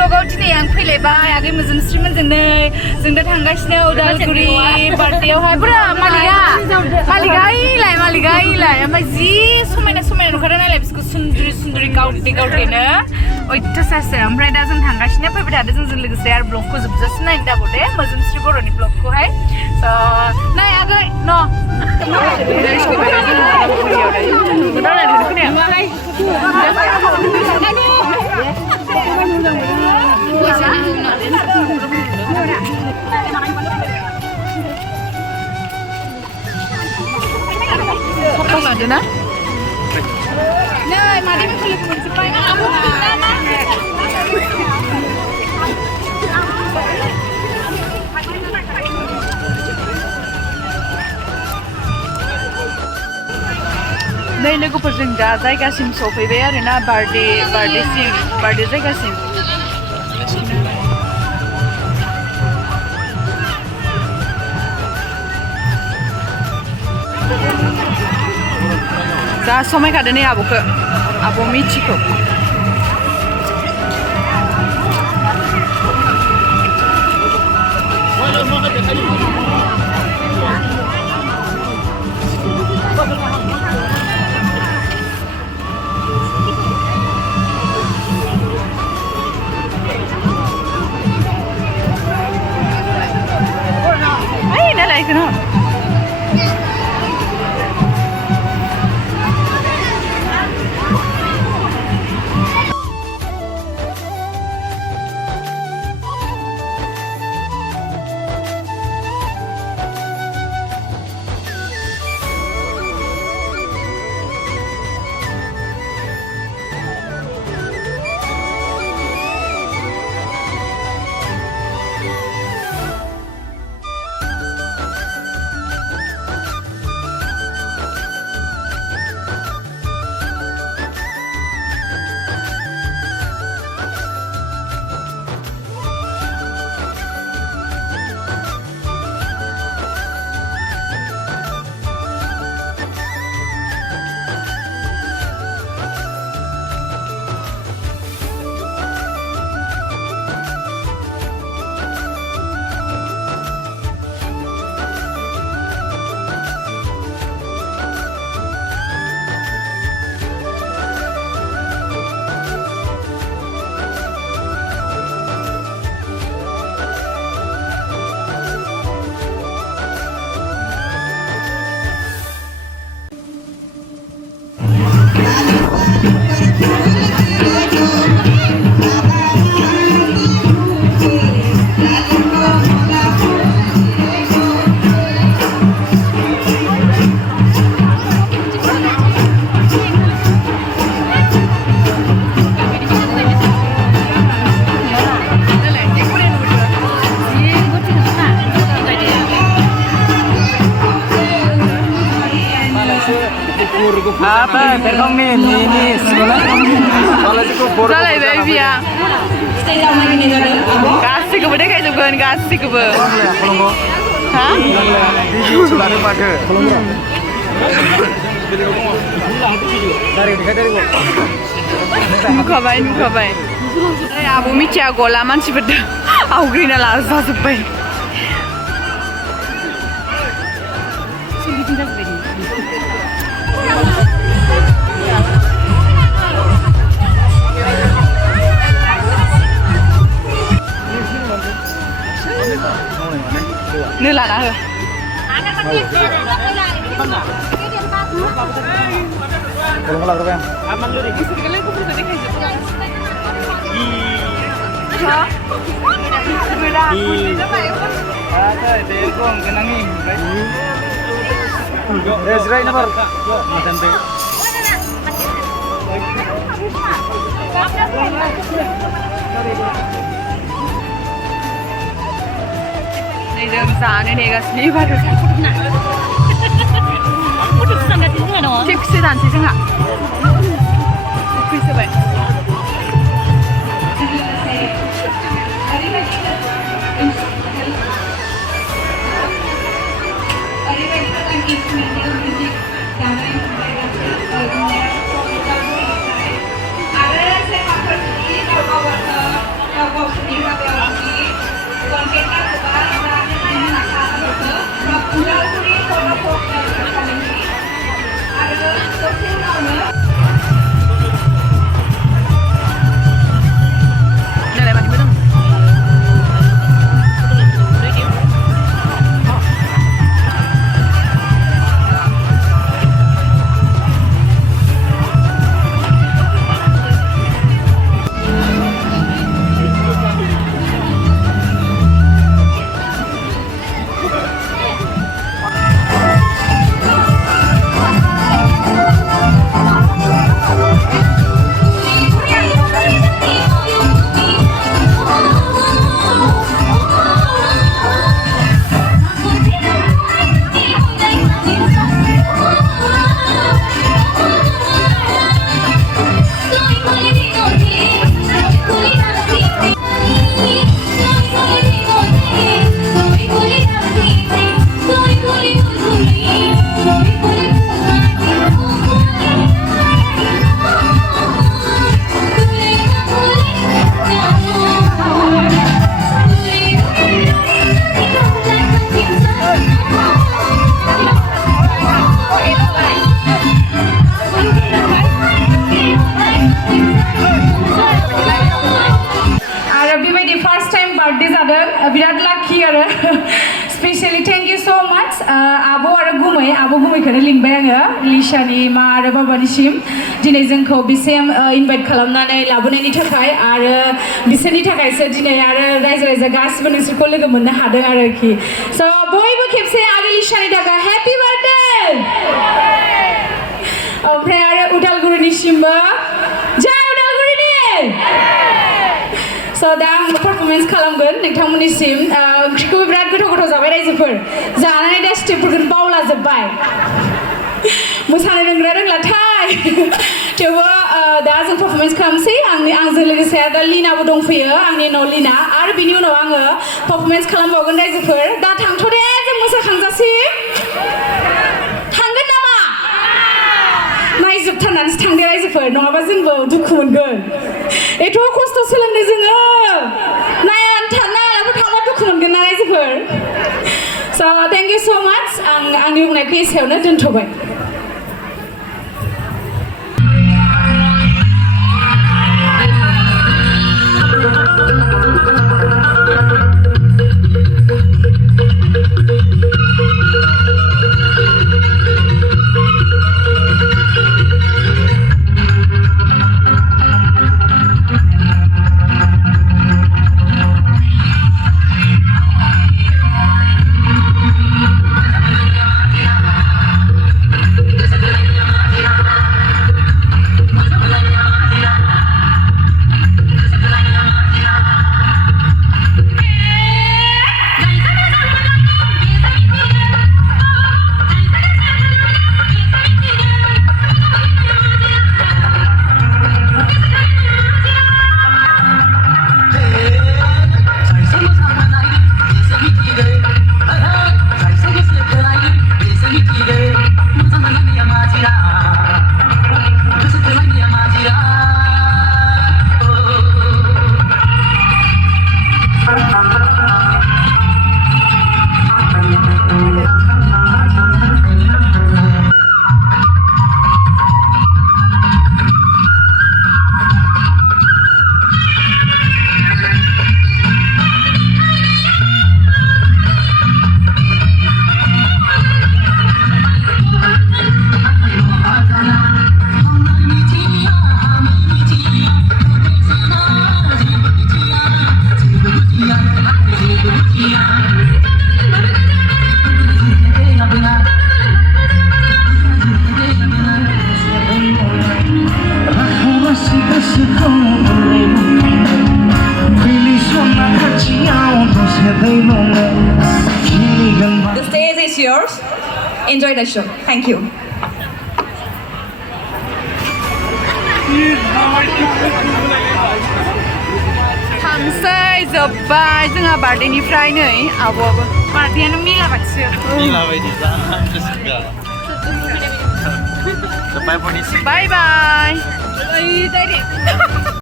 vlogaव दिनै आं फैलायबाय आगै मोजोमस्रिमोन जों दा थांगासिनो उदालगुरि बार्थडेआवहाय पुरा मालिका इलाय ओमफ्राय जि समायना नुखादों नालाय बिसोरखौ सुन्दुरि गावदेनो अयथासारसो ओमफ्राय दा जों थांगासिनो फैबाय थादों जोंजों लोगोसे आरो ब्लगखौ जोबजासिम नायनो दाबो दे मोजोमस्रि बर'नि ब्लगखौहाय नाय आगै न' ना नै मादैमोन लोगो मोनजोब्बाय नै लोगोफोरजों दा जायगासिम सफैबाय आरोना बार्थडे जायगासिम जा समायखादों नै आब' मिथिखौ apa terong ini जालायबाय बिया गासैखौबो देखायजोबगोन गासैखौबो हा नुखाबाय आब' मिथिया गला मानसिफोर आवग्रिना लाजाजोब्बाय नो लाना हो जों जानो नेगासिनो बारु थिगसे दानसै जोंहा फैसोबाय हादों बिराद लाखि आरो स्पेशली थेंक इउ सो माच आब' आरो आब' गुमैखौनो लिंबाय आङो लिशानि मा आरो बाबानिसिम दिनै जोंखौ बिसिम इनभाइट खालामनानै लाबोनायनि थाखाय आरो बिसोरनि थाखायसो दिनै आरो रायजो राजा गासिबो नोंसोरखौ लोगो मोननो हादों आरोखि स' बयबो खेबसे आरो लिशानि थाखाय हेपि बार्थडे ओमफ्राय आरो उदालगुरिनिसिमबो जय उदालगुरिनि स' दा आं पारफरमेन्स खालामगोन नोंथांमोननिसिम ओंख्रिखौबो बिराद गोथाव जाबाय रायजोफोर जानानै दा स्टेपफोरखौनो बावलाजोब्बाय मोसानो रोंलाथाय थेवबो दा जों पारफरमेन्स खालामसै आंजों लोगोसे दा लिनाबो दंफैयो आंनि उनाव लिना आरो बिनि उनाव आङो पारफरमेन्स खालामबावगोन रायजोफोर दा थांथ' दे जों मोसाखांजासिम थांगोन नामा नायजोबथारनानैसो थांदे रायजोफोर नङाबा जोंबो दुखु मोनगोन एथ' खस्थ' सोलोंदों जोङो नायालाफोर थांबा दुखु मोनगोन ना रायजोफोर स' थेंक इउ स' माच आंनि बुंनायखौ एसेयावनो दोनथ'बाय The stage is yours. Enjoy the show. Thank you. थांसै जोब्बाय जोंहा बार्थडेनिफ्राय नै आब'आबो बार्थडेयानो मिलाबायसो मिलाबायदि जानो गोसोखा बाय बाय